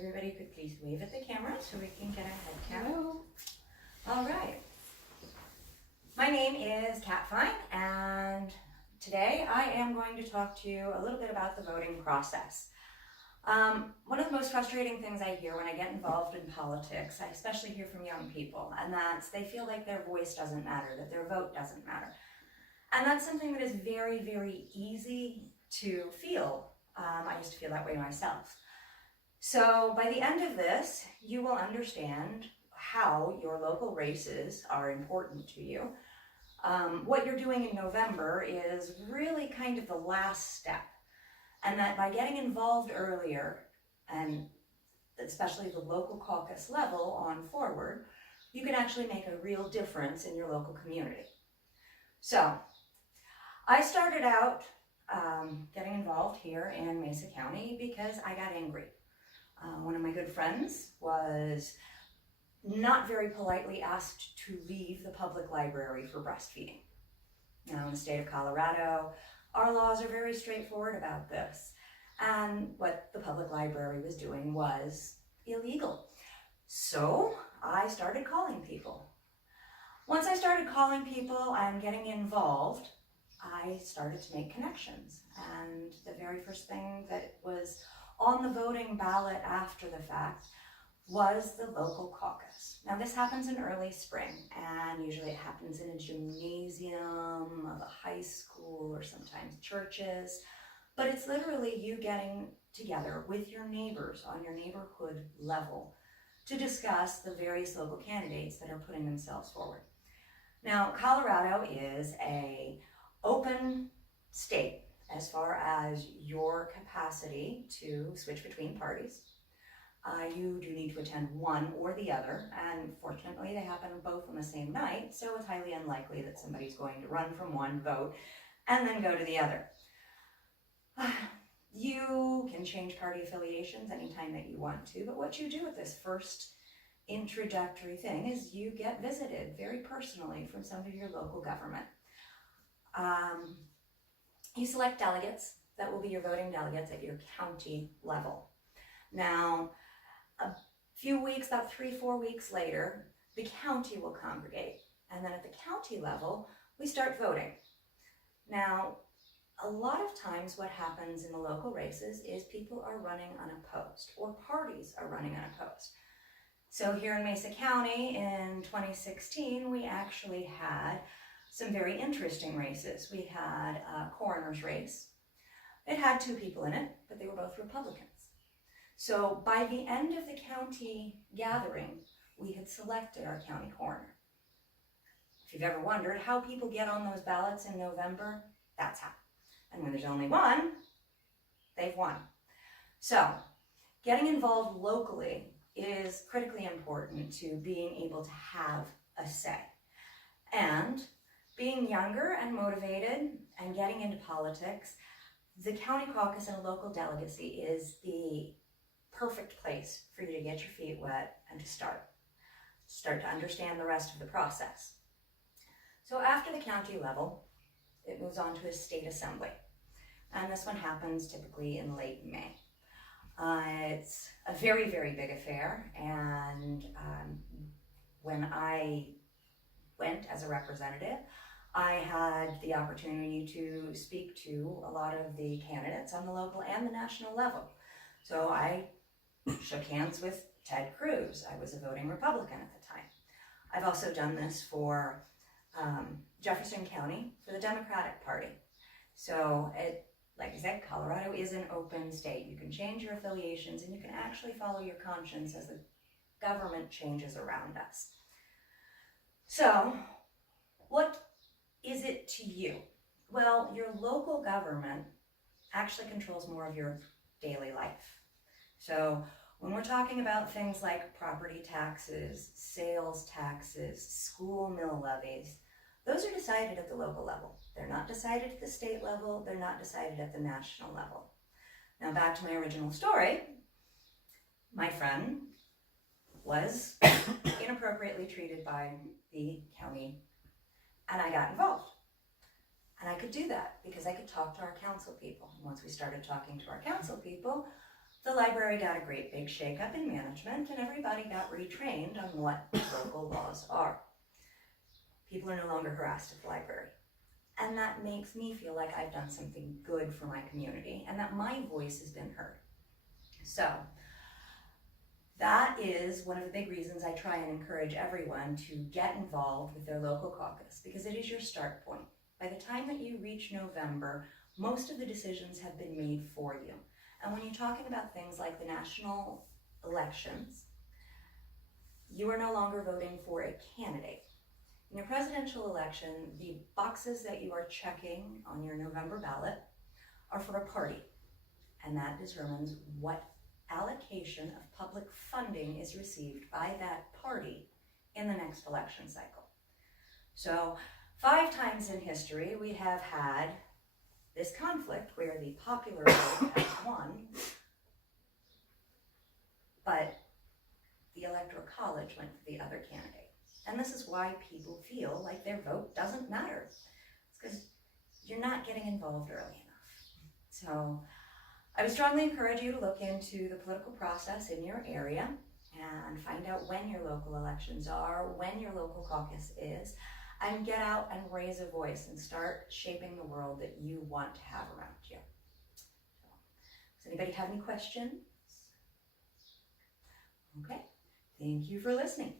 everybody could please wave at the camera so we can get a head count. Hello. All right. My name is Kat Fine, and today I am going to talk to you a little bit about the voting process. One of the most frustrating things I hear when I get involved in politics, I especially hear from young people, and that's they feel like their voice doesn't matter, that their vote doesn't matter. And that's something that is very, very easy to feel. I used to feel that way myself. So by the end of this, you will understand how your local races are important to you. What you're doing in November is really kind of the last step. And that by getting involved earlier, and especially the local caucus level on forward, you can actually make a real difference in your local community. So I started out getting involved here in Mesa County because I got angry. One of my good friends was not very politely asked to leave the public library for breastfeeding. Now, in the state of Colorado, our laws are very straightforward about this. And what the public library was doing was illegal. So I started calling people. Once I started calling people and getting involved, I started to make connections. And the very first thing that was on the voting ballot after the fact was the local caucus. Now this happens in early spring, and usually it happens in a gymnasium of a high school or sometimes churches, but it's literally you getting together with your neighbors on your neighborhood level to discuss the various local candidates that are putting themselves forward. Now, Colorado is an open state as far as your capacity to switch between parties. You do need to attend one or the other, and fortunately they happen both on the same night, so it's highly unlikely that somebody's going to run from one vote and then go to the other. You can change party affiliations anytime that you want to, but what you do with this first introductory thing is you get visited very personally from some of your local government. You select delegates that will be your voting delegates at your county level. Now, a few weeks, about 3-4 weeks later, the county will congregate. And then at the county level, we start voting. Now, a lot of times what happens in the local races is people are running unopposed, or parties are running unopposed. So here in Mesa County in 2016, we actually had some very interesting races. We had a coroner's race. It had 2 people in it, but they were both Republicans. So by the end of the county gathering, we had selected our county coroner. If you've ever wondered how people get on those ballots in November, that's how. And when there's only one, they've won. So getting involved locally is critically important to being able to have a say. And being younger and motivated and getting into politics, the county caucus and a local delegacy is the perfect place for you to get your feet wet and to start to understand the rest of the process. So after the county level, it moves on to a state assembly. And this one happens typically in late May. It's a very, very big affair. And when I went as a representative, I had the opportunity to speak to a lot of the candidates on the local and the national level. So I shook hands with Ted Cruz. I was a voting Republican at the time. I've also done this for Jefferson County for the Democratic Party. So like I said, Colorado is an open state. You can change your affiliations and you can actually follow your conscience as the government changes around us. So what is it to you? Well, your local government actually controls more of your daily life. So when we're talking about things like property taxes, sales taxes, school mill levies, those are decided at the local level. They're not decided at the state level. They're not decided at the national level. Now back to my original story. My friend was inappropriately treated by the county, and I got involved. And I could do that because I could talk to our council people. And once we started talking to our council people, the library got a great big shakeup in management and everybody got retrained on what local laws are. People are no longer harassed at the library. And that makes me feel like I've done something good for my community and that my voice has been heard. So that is one of the big reasons I try and encourage everyone to get involved with their local caucus, because it is your start point. By the time that you reach November, most of the decisions have been made for you. And when you're talking about things like the national elections, you are no longer voting for a candidate. In your presidential election, the boxes that you are checking on your November ballot are for a party, and that determines what allocation of public funding is received by that party in the next election cycle. So 5 times in history, we have had this conflict where the popular vote has won, but the Electoral College went for the other candidate. And this is why people feel like their vote doesn't matter. It's because you're not getting involved early enough. So I would strongly encourage you to look into the political process in your area and find out when your local elections are, when your local caucus is, and get out and raise a voice and start shaping the world that you want to have around you. So, does anybody have any questions? Okay, thank you for listening.